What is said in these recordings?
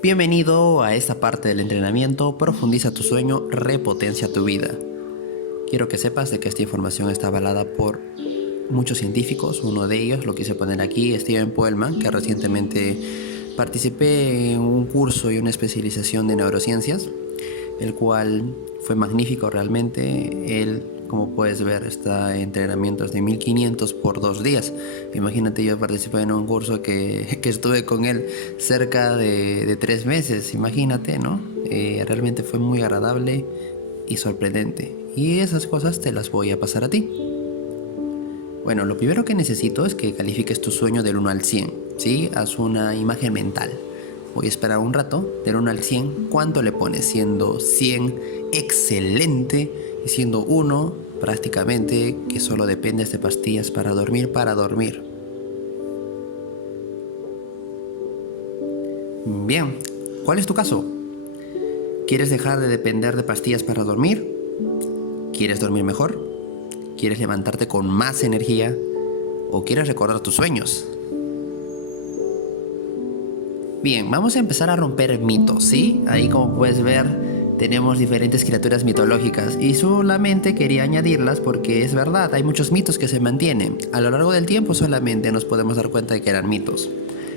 Bienvenido a esta parte del entrenamiento. Profundiza tu sueño, repotencia tu vida. Quiero que sepas de que esta información está avalada por muchos científicos. Uno de ellos, lo quise poner aquí, Steven Poelman, que recientemente participé en un curso y una especialización de neurociencias, el cual fue magnífico realmente. Él, como puedes ver, está en entrenamientos de 1500 por 2 días. Imagínate, yo participé en un curso que estuve con él cerca de 3 meses. Imagínate, ¿no? Realmente fue muy agradable y sorprendente. Y esas cosas te las voy a pasar a ti. Bueno, lo primero que necesito es que califiques tu sueño del 1 al 100, ¿sí? Haz una imagen mental. Voy a esperar un rato, del 1 al 100, ¿cuánto le pones? Siendo 100 excelente y siendo 1 prácticamente que solo dependes de pastillas para dormir. Bien, ¿cuál es tu caso? ¿Quieres dejar de depender de pastillas para dormir? ¿Quieres dormir mejor? ¿Quieres levantarte con más energía? ¿O quieres recordar tus sueños? Bien, vamos a empezar a romper mitos, ¿sí? Ahí, como puedes ver, tenemos diferentes criaturas mitológicas y solamente quería añadirlas porque es verdad, hay muchos mitos que se mantienen. A lo largo del tiempo solamente nos podemos dar cuenta de que eran mitos.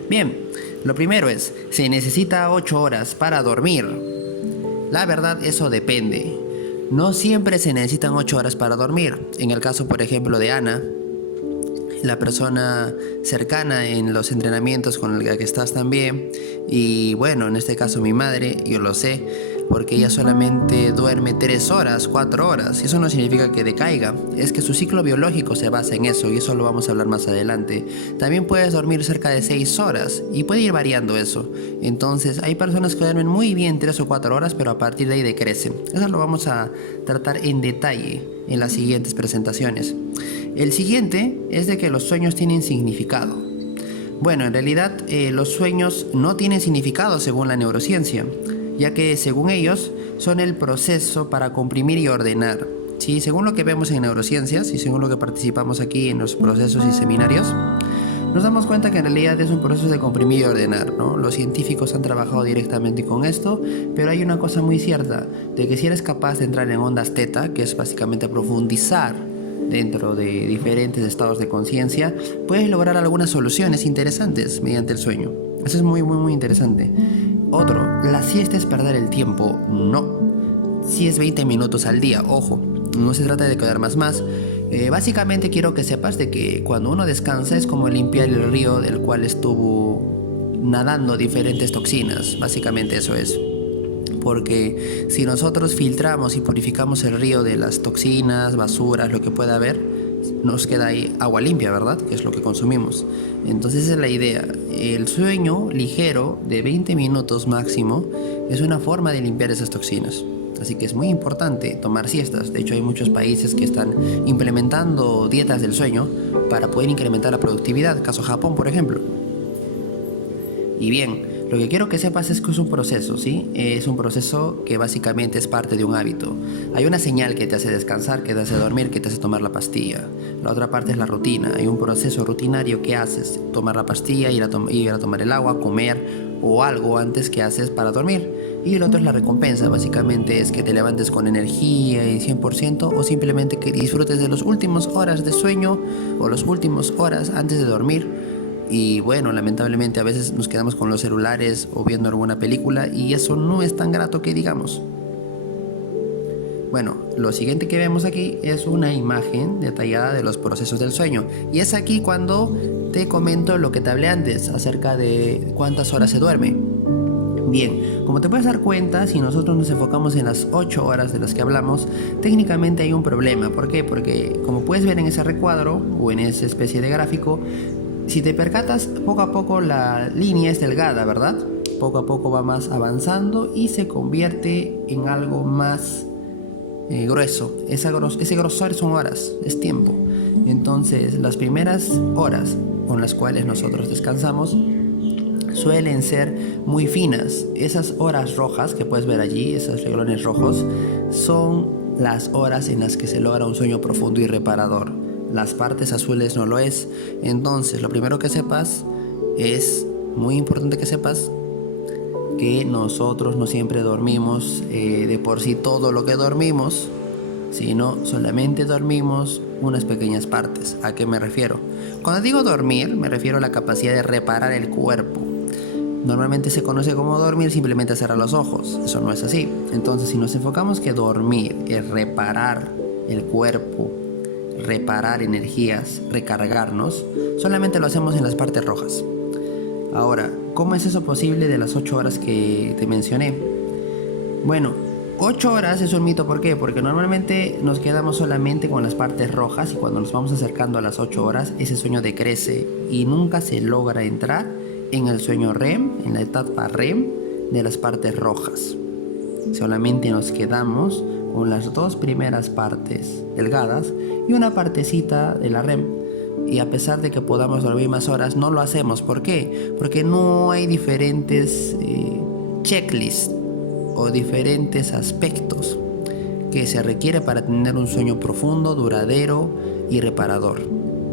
Bien, lo primero es, ¿se necesita 8 horas para dormir? La verdad, eso depende. No siempre se necesitan 8 horas para dormir. En el caso, por ejemplo, de Ana, la persona cercana en los entrenamientos con la que estás también, y bueno, en este caso mi madre, yo lo sé, porque ella solamente duerme 3 horas, 4 horas, y eso no significa que decaiga, es que su ciclo biológico se basa en eso, y eso lo vamos a hablar más adelante. También puedes dormir cerca de 6 horas, y puede ir variando eso. Entonces, hay personas que duermen muy bien 3 o 4 horas, pero a partir de ahí decrecen. Eso lo vamos a tratar en detalle en las siguientes presentaciones. El siguiente es de que los sueños tienen significado. Bueno, en realidad los sueños no tienen significado según la neurociencia, ya que según ellos son el proceso para comprimir y ordenar. Sí, según lo que vemos en neurociencias y según lo que participamos aquí en los procesos y seminarios, nos damos cuenta que en realidad es un proceso de comprimir y ordenar, ¿no? Los científicos han trabajado directamente con esto, pero hay una cosa muy cierta, de que si eres capaz de entrar en ondas teta, que es básicamente profundizar dentro de diferentes estados de conciencia, puedes lograr algunas soluciones interesantes mediante el sueño. Eso es muy interesante. Otro, la siesta es perder el tiempo. No. Si es 20 minutos al día, ojo, no se trata de quedar más. Básicamente quiero que sepas de que cuando uno descansa es como limpiar el río del cual estuvo nadando diferentes toxinas. Básicamente eso es. Porque si nosotros filtramos y purificamos el río de las toxinas, basuras, lo que pueda haber, nos queda ahí agua limpia, ¿verdad? Que es lo que consumimos. Entonces esa es la idea. El sueño ligero de 20 minutos máximo es una forma de limpiar esas toxinas. Así que es muy importante tomar siestas. De hecho, hay muchos países que están implementando dietas del sueño para poder incrementar la productividad. Caso Japón, por ejemplo. Y bien, lo que quiero que sepas es que es un proceso, ¿sí? Es un proceso que básicamente es parte de un hábito. Hay una señal que te hace descansar, que te hace dormir, que te hace tomar la pastilla. La otra parte es la rutina. Hay un proceso rutinario que haces. Tomar la pastilla, ir a tomar el agua, comer o algo antes que haces para dormir. Y el otro es la recompensa. Básicamente es que te levantes con energía y 100% o simplemente que disfrutes de las últimas horas de sueño o las últimas horas antes de dormir. Y bueno, lamentablemente a veces nos quedamos con los celulares o viendo alguna película y eso no es tan grato que digamos. Bueno, lo siguiente que vemos aquí es una imagen detallada de los procesos del sueño. Y es aquí cuando te comento lo que te hablé antes acerca de cuántas horas se duerme. Bien, como te puedes dar cuenta, si nosotros nos enfocamos en las 8 horas de las que hablamos, técnicamente hay un problema. ¿Por qué? Porque como puedes ver en ese recuadro o en esa especie de gráfico, si te percatas, poco a poco la línea es delgada, ¿verdad? Poco a poco va más avanzando y se convierte en algo más grueso. Ese grosor son horas, es tiempo. Entonces, las primeras horas con las cuales nosotros descansamos suelen ser muy finas. Esas horas rojas que puedes ver allí, esos renglones rojos, son las horas en las que se logra un sueño profundo y reparador. Las partes azules no lo es. Entonces, lo primero que sepas es muy importante que sepas que nosotros no siempre dormimos de por sí todo lo que dormimos, sino solamente dormimos unas pequeñas partes. ¿A qué me refiero? Cuando digo dormir, me refiero a la capacidad de reparar el cuerpo. Normalmente se conoce como dormir simplemente cerrar los ojos. Eso no es así. Entonces, si nos enfocamos que dormir es reparar el cuerpo, reparar energías, recargarnos, solamente lo hacemos en las partes rojas. Ahora, ¿cómo es eso posible de las 8 horas que te mencioné? Bueno, 8 horas es un mito, ¿por qué? Porque normalmente nos quedamos solamente con las partes rojas y cuando nos vamos acercando a las 8 horas, ese sueño decrece y nunca se logra entrar en el sueño REM, en la etapa REM de las partes rojas. Solamente nos quedamos con las 2 primeras partes delgadas y una partecita de la REM. Y a pesar de que podamos dormir más horas, no lo hacemos. ¿Por qué? Porque no hay diferentes checklists o diferentes aspectos que se requiere para tener un sueño profundo, duradero y reparador.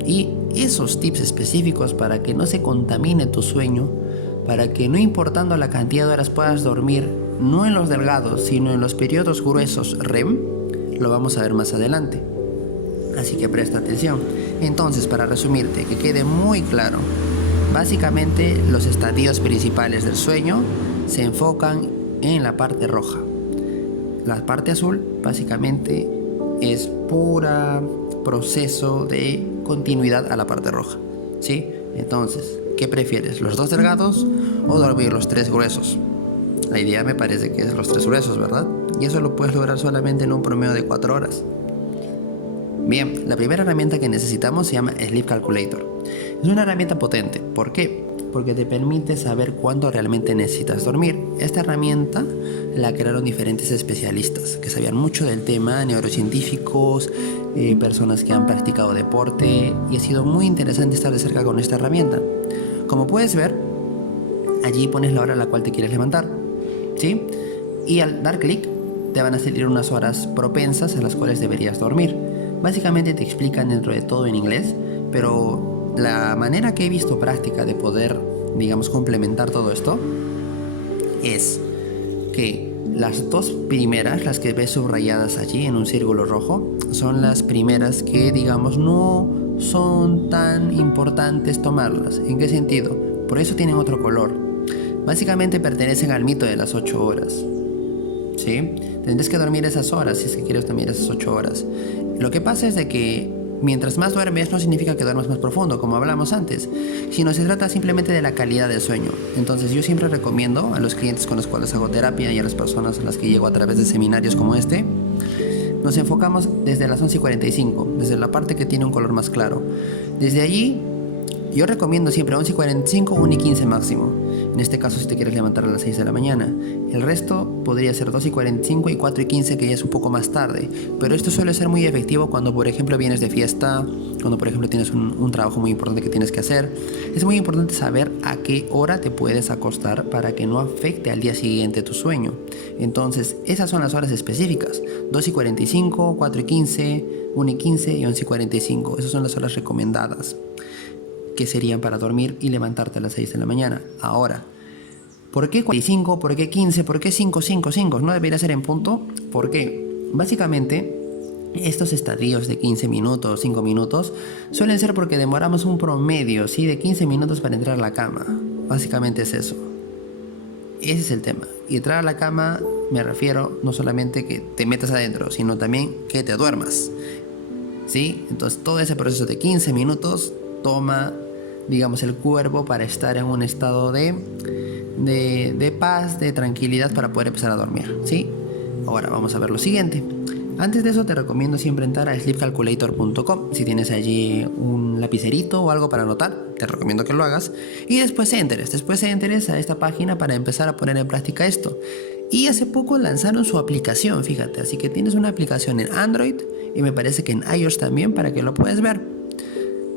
Y esos tips específicos para que no se contamine tu sueño, para que no importando la cantidad de horas puedas dormir, no en los delgados, sino en los periodos gruesos REM, lo vamos a ver más adelante. Así que presta atención. Entonces, para resumirte, que quede muy claro, básicamente los estadios principales del sueño se enfocan en la parte roja. La parte azul básicamente es pura proceso de continuidad a la parte roja, ¿sí? Entonces, ¿qué prefieres? ¿Los 2 delgados o dormir los 3 gruesos? La idea me parece que es los 3 gruesos, ¿verdad? Y eso lo puedes lograr solamente en un promedio de 4 horas. Bien, la primera herramienta que necesitamos se llama Sleep Calculator. Es una herramienta potente. ¿Por qué? Porque te permite saber cuánto realmente necesitas dormir. Esta herramienta la crearon diferentes especialistas que sabían mucho del tema, neurocientíficos, personas que han practicado deporte, y ha sido muy interesante estar de cerca con esta herramienta. Como puedes ver, allí pones la hora a la cual te quieres levantar, ¿sí? Y al dar clic te van a salir unas horas propensas a las cuales deberías dormir. Básicamente te explican dentro de todo en inglés, pero la manera que he visto práctica de poder, digamos, complementar todo esto es que las 2 primeras, las que ves subrayadas allí en un círculo rojo, son las primeras que, digamos, no son tan importantes tomarlas. ¿En qué sentido? Por eso tienen otro color. Básicamente pertenecen al mito de las 8 horas. ¿Sí? Tendrás que dormir esas horas si es que quieres dormir esas 8 horas. Lo que pasa es de que mientras más duermes no significa que duermas más profundo, como hablamos antes, sino se trata simplemente de la calidad del sueño. Entonces yo siempre recomiendo a los clientes con los cuales hago terapia y a las personas a las que llego a través de seminarios como este, nos enfocamos desde las 11:45, desde la parte que tiene un color más claro. Desde allí yo recomiendo siempre 11:45, 1:15 máximo. En este caso si te quieres levantar a las 6 de la mañana. El resto podría ser 2:45 y 4:15, que ya es un poco más tarde. Pero esto suele ser muy efectivo cuando, por ejemplo, vienes de fiesta, cuando, por ejemplo, tienes un trabajo muy importante que tienes que hacer. Es muy importante saber a qué hora te puedes acostar para que no afecte al día siguiente tu sueño. Entonces, esas son las horas específicas. 2:45, 4:15, 1:15 y 11:45. Esas son las horas recomendadas, que serían para dormir y levantarte a las 6 de la mañana. Ahora, ¿por qué 45? ¿Por qué 15? ¿Por qué 5, 5, 5? ¿No debería ser en punto? ¿Por qué? Básicamente, estos estadios de 15 minutos, 5 minutos, suelen ser porque demoramos un promedio, ¿sí? De 15 minutos para entrar a la cama. Básicamente es eso. Ese es el tema. Y entrar a la cama me refiero no solamente que te metas adentro, sino también que te duermas, ¿sí? Entonces todo ese proceso de 15 minutos toma, digamos, el cuerpo para estar en un estado de paz, de tranquilidad, para poder empezar a dormir, ¿sí? Ahora vamos a ver lo siguiente. Antes de eso te recomiendo siempre entrar a sleepcalculator.com. Si tienes allí un lapicerito o algo para anotar, te recomiendo que lo hagas. Y después entres a esta página para empezar a poner en práctica esto. Y hace poco lanzaron su aplicación, fíjate. Así que tienes una aplicación en Android y me parece que en iOS también, para que lo puedas ver.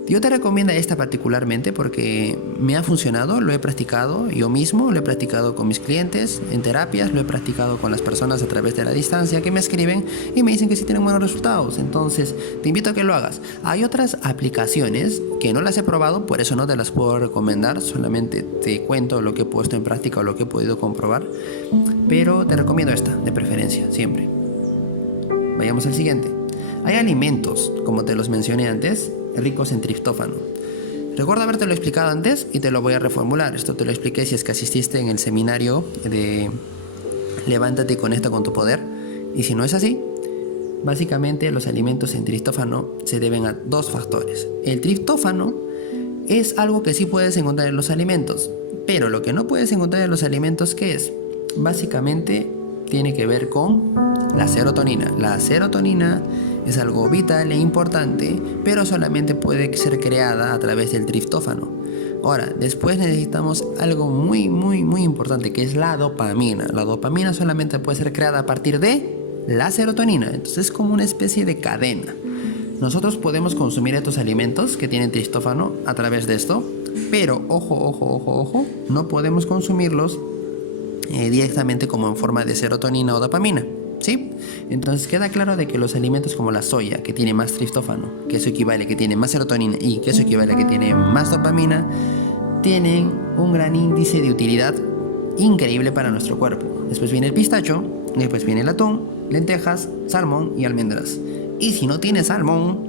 Yo te recomiendo esta particularmente porque me ha funcionado, lo he practicado yo mismo, lo he practicado con mis clientes en terapias, lo he practicado con las personas a través de la distancia que me escriben y me dicen que sí tienen buenos resultados. Entonces, te invito a que lo hagas. Hay otras aplicaciones que no las he probado, por eso no te las puedo recomendar, solamente te cuento lo que he puesto en práctica o lo que he podido comprobar, pero te recomiendo esta, de preferencia, siempre. Vayamos al siguiente. Hay alimentos, como te los mencioné antes, ricos en triptófano. Recuerdo habértelo explicado antes y te lo voy a reformular. Esto te lo expliqué si es que asististe en el seminario de Levántate y conecta con tu poder. Y si no es así, básicamente los alimentos en triptófano se deben a dos factores. El triptófano es algo que sí puedes encontrar en los alimentos, pero lo que no puedes encontrar en los alimentos, ¿qué es? Básicamente tiene que ver con la serotonina. La serotonina es algo vital e importante, pero solamente puede ser creada a través del triptófano. Ahora, después necesitamos algo muy importante, que es la dopamina. La dopamina solamente puede ser creada a partir de la serotonina. Entonces es como una especie de cadena. Nosotros podemos consumir estos alimentos que tienen triptófano a través de esto, pero ojo, no podemos consumirlos directamente como en forma de serotonina o dopamina, ¿sí? Entonces queda claro de que los alimentos como la soya, que tiene más triptófano, que eso equivale a que tiene más serotonina y que eso equivale a que tiene más dopamina, tienen un gran índice de utilidad increíble para nuestro cuerpo. Después viene el pistacho, después viene el atún, lentejas, salmón y almendras. Y si no tiene salmón,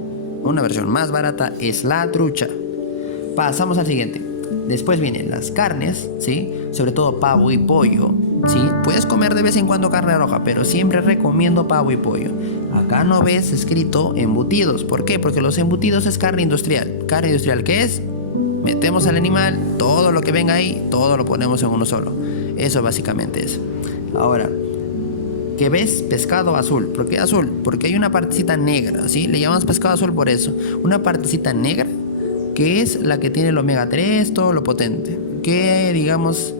una versión más barata es la trucha. Pasamos al siguiente. Después vienen las carnes, ¿sí? Sobre todo pavo y pollo, ¿sí? Puedes comer de vez en cuando carne roja, pero siempre recomiendo pavo y pollo. Acá no ves escrito embutidos. ¿Por qué? Porque los embutidos es carne industrial. ¿Carne industrial qué es? Metemos al animal, todo lo que venga ahí, todo lo ponemos en uno solo. Eso básicamente es. Ahora, ¿qué ves? Pescado azul. ¿Por qué azul? Porque hay una partecita negra, ¿sí? Le llamamos pescado azul por eso. Una partecita negra que es la que tiene el omega 3, todo lo potente. ¿Qué, digamos,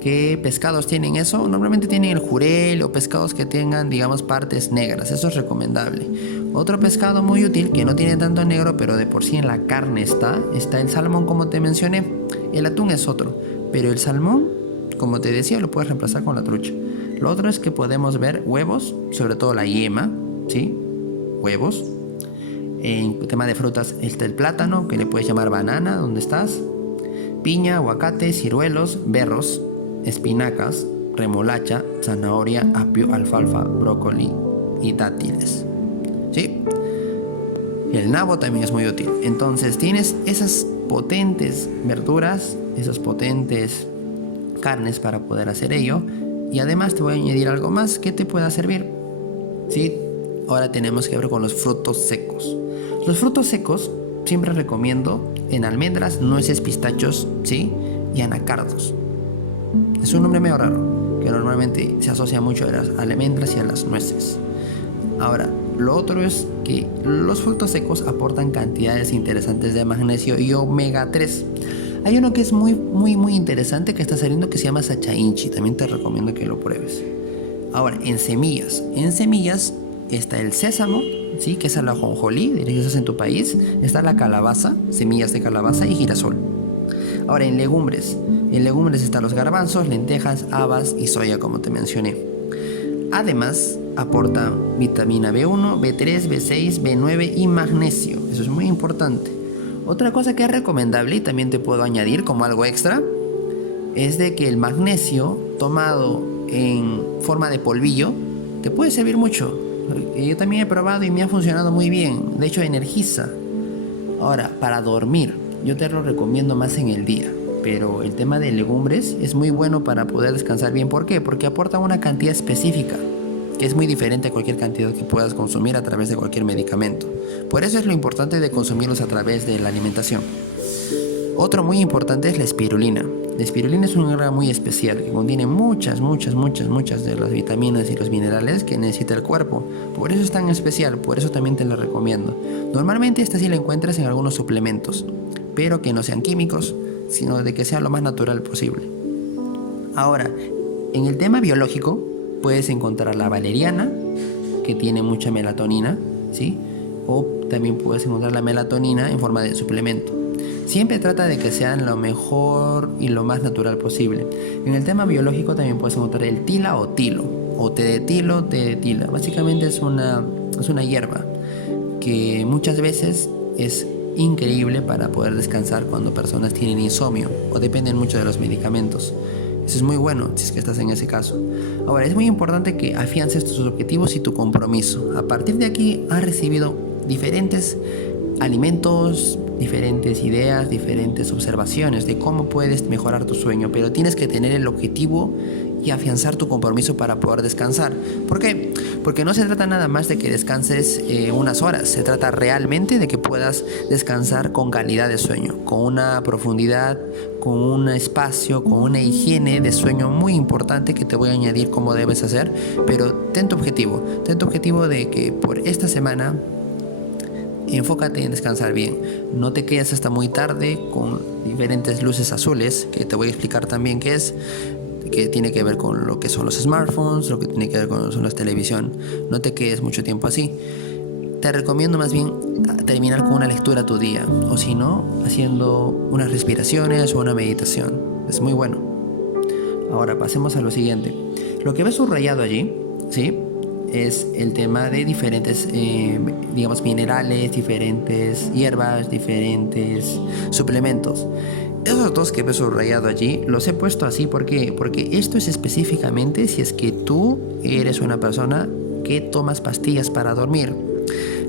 qué pescados tienen eso? Normalmente tienen el jurel o pescados que tengan, digamos, partes negras. Eso es recomendable. Otro pescado muy útil que no tiene tanto negro, pero de por sí en la carne está el salmón, como te mencioné. El atún es otro, pero el salmón, como te decía, lo puedes reemplazar con la trucha. Lo otro es que podemos ver huevos, sobre todo la yema, ¿sí? Huevos. En tema de frutas está el plátano, que le puedes llamar banana, donde estás. Piña, aguacate, ciruelos, berros, espinacas, remolacha, zanahoria, apio, alfalfa, brócoli y dátiles, ¿sí? El nabo también es muy útil. Entonces tienes esas potentes verduras, esas potentes carnes para poder hacer ello. Y además te voy a añadir algo más que te pueda servir, ¿sí? Ahora tenemos que ver con los frutos secos. Los frutos secos siempre recomiendo en almendras, nueces, pistachos, ¿sí? Y anacardos. Es un nombre medio raro, que normalmente se asocia mucho a las almendras y a las nueces. Ahora, lo otro es que los frutos secos aportan cantidades interesantes de magnesio y omega 3. Hay uno que es muy interesante que está saliendo que se llama Sacha Inchi. También te recomiendo que lo pruebes. Ahora, en semillas. En semillas está el sésamo, ¿sí? Que es el ajonjolí, directivos en tu país. Está la calabaza, semillas de calabaza y girasol. Ahora, en legumbres. En legumbres están los garbanzos, lentejas, habas y soya, como te mencioné. Además, aporta vitamina B1, B3, B6, B9 y magnesio. Eso es muy importante. Otra cosa que es recomendable y también te puedo añadir como algo extra es de que el magnesio tomado en forma de polvillo te puede servir mucho. Yo también he probado y me ha funcionado muy bien. De hecho, energiza. Ahora, para dormir, yo te lo recomiendo más en el día. Pero el tema de legumbres es muy bueno para poder descansar bien. ¿Por qué? Porque aporta una cantidad específica, que es muy diferente a cualquier cantidad que puedas consumir a través de cualquier medicamento. Por eso es lo importante de consumirlos a través de la alimentación. Otro muy importante es la espirulina. La espirulina es un grano muy especial que contiene muchas de las vitaminas y los minerales que necesita el cuerpo. Por eso es tan especial, por eso también te la recomiendo. Normalmente esta sí la encuentras en algunos suplementos, pero que no sean químicos, sino de que sea lo más natural posible. Ahora, en el tema biológico, puedes encontrar la valeriana, que tiene mucha melatonina, ¿sí? o también puedes encontrar la melatonina en forma de suplemento. Siempre trata de que sean lo mejor y lo más natural posible. En el tema biológico también puedes encontrar el tila o tilo, o té de tilo, té de tila. Básicamente es una hierba que muchas veces es increíble para poder descansar cuando personas tienen insomnio o dependen mucho de los medicamentos. Eso es muy bueno si es que estás en ese caso. Ahora, es muy importante que afiances tus objetivos y tu compromiso. A partir de aquí has recibido diferentes alimentos, diferentes ideas, diferentes observaciones de cómo puedes mejorar tu sueño, pero tienes que tener el objetivo y afianzar tu compromiso para poder descansar. ¿Por qué? Porque no se trata nada más de que descanses unas horas, se trata realmente de que puedas descansar con calidad de sueño, con una profundidad, con un espacio, con una higiene de sueño muy importante que te voy a añadir cómo debes hacer, pero ten tu objetivo de que por esta semana enfócate en descansar bien. No te quedes hasta muy tarde con diferentes luces azules, que te voy a explicar también qué es, que tiene que ver con lo que son los smartphones, lo que tiene que ver con lo que son las televisión. No te quedes mucho tiempo así. Te recomiendo más bien terminar con una lectura tu día, o si no, haciendo unas respiraciones o una meditación. Es muy bueno. Ahora pasemos a lo siguiente. Lo que ves subrayado allí, ¿sí?, es el tema de diferentes, digamos, minerales, diferentes hierbas, diferentes suplementos. Esos dos que ves subrayado allí, los he puesto así porque esto es específicamente si es que tú eres una persona que tomas pastillas para dormir.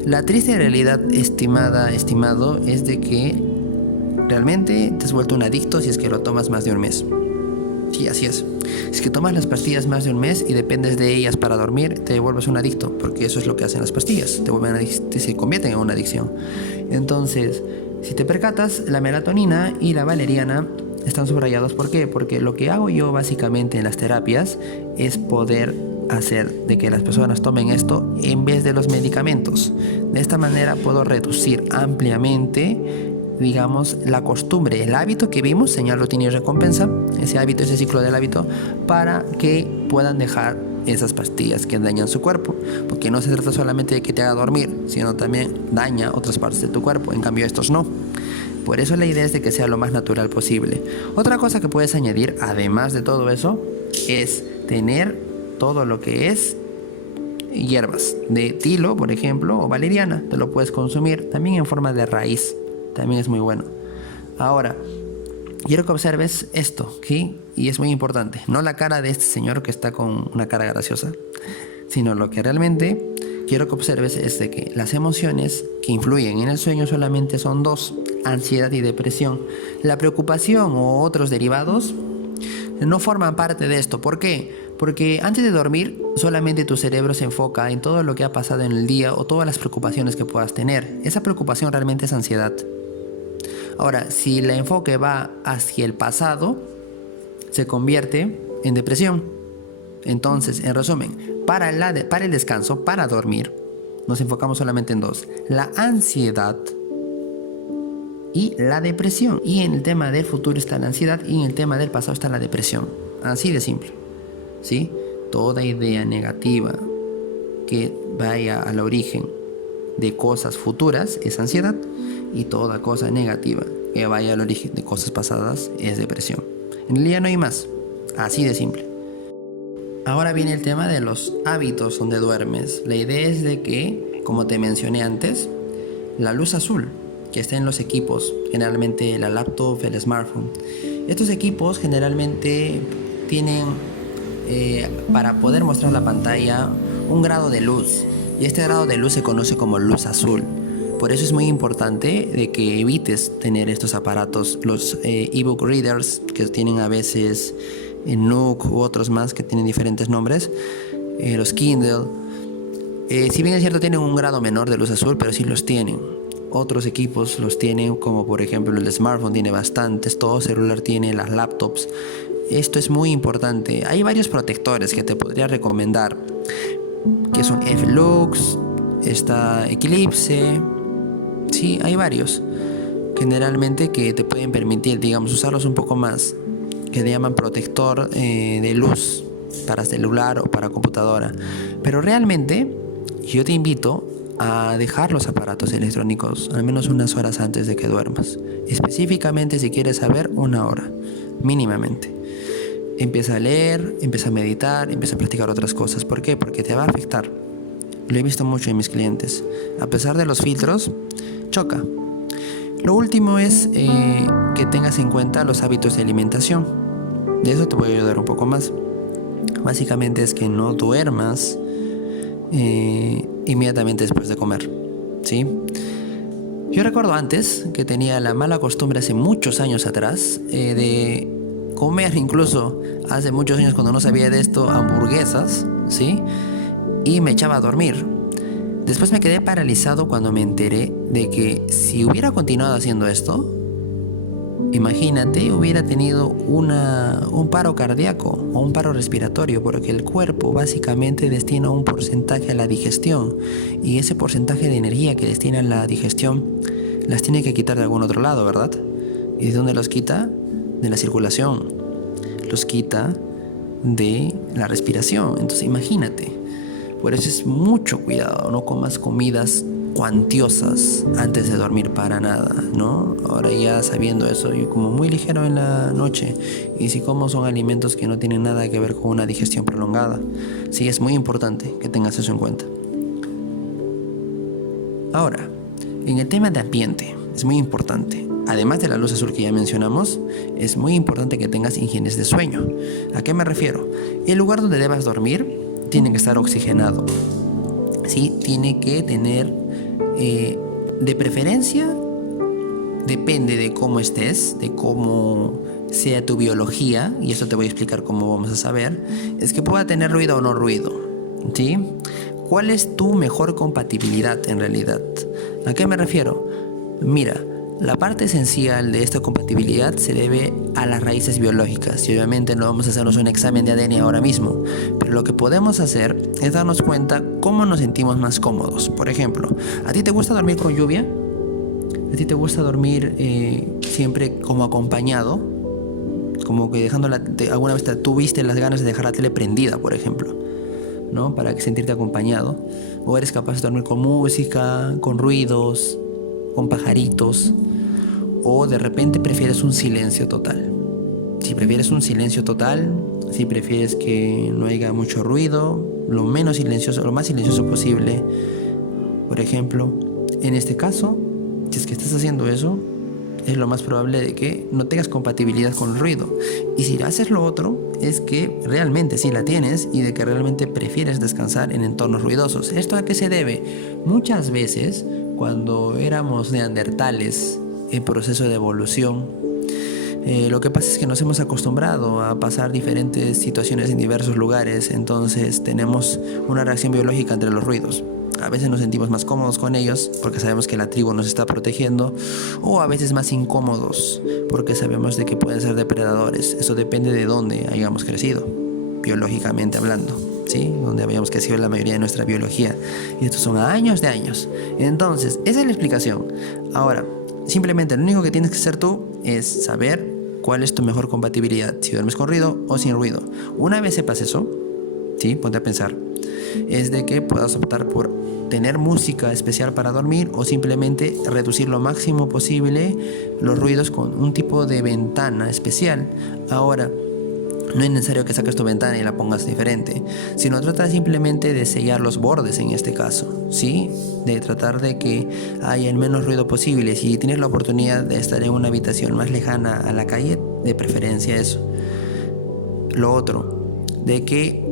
La triste realidad, estimado, es de que realmente te has vuelto un adicto si es que lo tomas más de un mes. Sí, así es. Si es que tomas las pastillas más de un mes y dependes de ellas para dormir, te vuelves un adicto, porque eso es lo que hacen las pastillas, se convierten en una adicción. Entonces, si te percatas, la melatonina y la valeriana están subrayados. ¿Por qué? Porque lo que hago yo básicamente en las terapias es poder hacer de que las personas tomen esto en vez de los medicamentos. De esta manera puedo reducir ampliamente, digamos, la costumbre, el hábito que vimos, señal, rutina y recompensa, ese hábito, ese ciclo del hábito, para que puedan dejar esas pastillas que dañan su cuerpo, porque no se trata solamente de que te haga dormir, sino también daña otras partes de tu cuerpo, en cambio estos no. Por eso la idea es de que sea lo más natural posible. Otra cosa que puedes añadir, además de todo eso, es tener todo lo que es hierbas de tilo, por ejemplo, o valeriana. Te lo puedes consumir también en forma de raíz, también es muy bueno. Ahora, quiero que observes esto, ¿sí? Y es muy importante, no la cara de este señor que está con una cara graciosa, sino lo que realmente quiero que observes es de que las emociones que influyen en el sueño solamente son dos: ansiedad y depresión. La preocupación o otros derivados no forman parte de esto. ¿Por qué? Porque antes de dormir solamente tu cerebro se enfoca en todo lo que ha pasado en el día o todas las preocupaciones que puedas tener. Esa preocupación realmente es ansiedad. Ahora, si el enfoque va hacia el pasado, se convierte en depresión. Entonces, en resumen, para el descanso, para dormir, nos enfocamos solamente en dos: la ansiedad y la depresión. Y en el tema del futuro está la ansiedad y en el tema del pasado está la depresión. Así de simple, ¿sí? Toda idea negativa que vaya al origen de cosas futuras es ansiedad, y toda cosa negativa que vaya al origen de cosas pasadas es depresión. En el día no hay más, así de simple. Ahora viene el tema de los hábitos donde duermes. La idea es de que, como te mencioné antes, la luz azul que está en los equipos, generalmente la laptop, el smartphone, estos equipos generalmente tienen, para poder mostrar la pantalla, un grado de luz, y este grado de luz se conoce como luz azul. Por eso es muy importante de que evites tener estos aparatos, los ebook readers, que tienen a veces Nook u otros más que tienen diferentes nombres, los Kindle. Si bien es cierto, tienen un grado menor de luz azul, pero sí los tienen. Otros equipos los tienen, como por ejemplo el smartphone tiene bastantes, todo celular tiene, las laptops. Esto es muy importante. Hay varios protectores que te podría recomendar, que son F-Lux, está Eclipse. Sí, hay varios generalmente que te pueden permitir, digamos, usarlos un poco más, que le llaman protector de luz para celular o para computadora. Pero realmente yo te invito a dejar los aparatos electrónicos al menos unas horas antes de que duermas. Específicamente, si quieres saber, una hora, mínimamente. Empieza a leer, empieza a meditar, empieza a practicar otras cosas. ¿Por qué? Porque te va a afectar. Lo he visto mucho en mis clientes. A pesar de los filtros, choca. Lo último es que tengas en cuenta los hábitos de alimentación. De eso te voy a ayudar un poco más. Básicamente es que no duermas inmediatamente después de comer, ¿sí? Yo recuerdo antes que tenía la mala costumbre hace muchos años atrás de comer, incluso hace muchos años cuando no sabía de esto, hamburguesas, ¿sí? Y me echaba a dormir. Después me quedé paralizado cuando me enteré de que si hubiera continuado haciendo esto, imagínate, hubiera tenido un paro cardíaco o un paro respiratorio, porque el cuerpo básicamente destina un porcentaje a la digestión y ese porcentaje de energía que destina a la digestión las tiene que quitar de algún otro lado, ¿verdad? ¿Y de dónde los quita? De la circulación. Los quita de la respiración. Entonces imagínate. Por eso es mucho cuidado, no comas comidas cuantiosas antes de dormir para nada, ¿no? Ahora ya sabiendo eso, yo como muy ligero en la noche, y si como son alimentos que no tienen nada que ver con una digestión prolongada. Sí, es muy importante que tengas eso en cuenta. Ahora, en el tema de ambiente, es muy importante. Además de la luz azul que ya mencionamos, es muy importante que tengas higienes de sueño. ¿A qué me refiero? El lugar donde debas dormir tiene que estar oxigenado, ¿sí? Tiene que tener, de preferencia, depende de cómo estés, de cómo sea tu biología, y eso te voy a explicar cómo vamos a saber, es que pueda tener ruido o no ruido, ¿sí? ¿Cuál es tu mejor compatibilidad en realidad? ¿A qué me refiero? Mira, la parte esencial de esta compatibilidad se debe a las raíces biológicas y obviamente no vamos a hacernos un examen de ADN ahora mismo, pero lo que podemos hacer es darnos cuenta cómo nos sentimos más cómodos. Por ejemplo, ¿a ti te gusta dormir con lluvia? ¿A ti te gusta dormir siempre como acompañado? Como que alguna vez tuviste las ganas de dejar la tele prendida, por ejemplo, ¿no? Para sentirte acompañado. ¿O eres capaz de dormir con música, con ruidos, con pajaritos? ¿O de repente prefieres un silencio total? Si prefieres un silencio total, si prefieres que no haya mucho ruido, lo más silencioso posible, por ejemplo, en este caso, si es que estás haciendo eso, es lo más probable de que no tengas compatibilidad con el ruido. Y si haces lo otro, es que realmente sí la tienes y de que realmente prefieres descansar en entornos ruidosos. ¿Esto a qué se debe? Muchas veces, cuando éramos neandertales en proceso de evolución, lo que pasa es que nos hemos acostumbrado a pasar diferentes situaciones en diversos lugares, entonces tenemos una reacción biológica entre los ruidos. A veces nos sentimos más cómodos con ellos porque sabemos que la tribu nos está protegiendo, o a veces más incómodos porque sabemos de que pueden ser depredadores. Eso depende de dónde hayamos crecido, biológicamente hablando, ¿sí? Donde habíamos crecido la mayoría de nuestra biología. Y estos son años de años. Entonces, esa es la explicación. Ahora, simplemente lo único que tienes que hacer tú es saber cuál es tu mejor compatibilidad, si duermes con ruido o sin ruido. Una vez sepas eso, ¿sí? Ponte a pensar. Es de que puedas optar por tener música especial para dormir o simplemente reducir lo máximo posible los ruidos con un tipo de ventana especial. Ahora, no es necesario que saques tu ventana y la pongas diferente, sino trata simplemente de sellar los bordes en este caso, ¿sí? De tratar de que haya el menos ruido posible. Si tienes la oportunidad de estar en una habitación más lejana a la calle, de preferencia eso. Lo otro, de que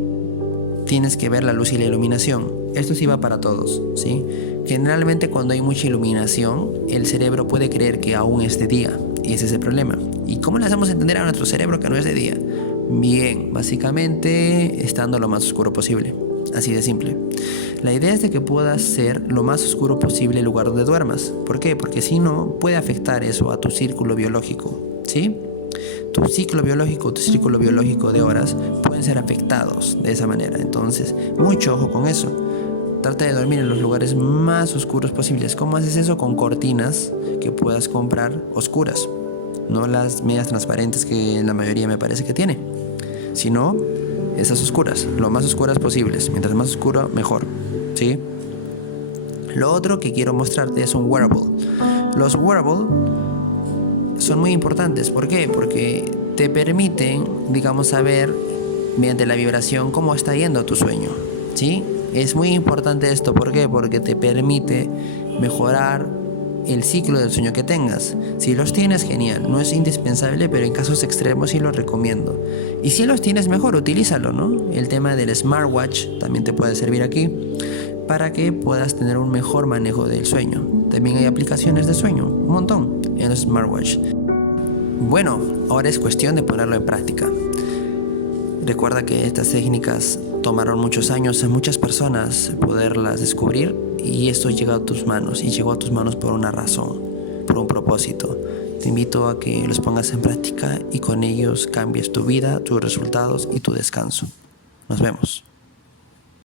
tienes que ver la luz y la iluminación. Esto sí va para todos, ¿sí? Generalmente cuando hay mucha iluminación, el cerebro puede creer que aún es de día, y ese es el problema. ¿Y cómo le hacemos entender a nuestro cerebro que no es de día? Bien, básicamente estando lo más oscuro posible. Así de simple. La idea es de que puedas ser lo más oscuro posible el lugar donde duermas. ¿Por qué? Porque si no, puede afectar eso a tu círculo biológico, ¿sí? Tu ciclo biológico, tu círculo biológico de horas pueden ser afectados de esa manera. Entonces, mucho ojo con eso. Trata de dormir en los lugares más oscuros posibles. ¿Cómo haces eso? Con cortinas que puedas comprar oscuras. No las medias transparentes que la mayoría me parece que tiene, sino esas oscuras, lo más oscuras posibles. Mientras más oscuro, mejor, ¿sí? Lo otro que quiero mostrarte es un wearable. Los wearables son muy importantes. ¿Por qué? Porque te permiten, digamos, saber mediante la vibración cómo está yendo tu sueño, ¿sí? Es muy importante esto. ¿Por qué? Porque te permite mejorar el ciclo del sueño que tengas. Si los tienes, genial. No es indispensable, pero en casos extremos sí lo recomiendo. Y si los tienes, mejor, utilízalo, ¿no? El tema del smartwatch también te puede servir aquí para que puedas tener un mejor manejo del sueño. También hay aplicaciones de sueño, un montón, en los smartwatch. Bueno, ahora es cuestión de ponerlo en práctica. Recuerda que estas técnicas tomaron muchos años a muchas personas poderlas descubrir, y esto llega a tus manos, y llegó a tus manos por una razón, por un propósito. Te invito a que los pongas en práctica y con ellos cambies tu vida, tus resultados y tu descanso. Nos vemos.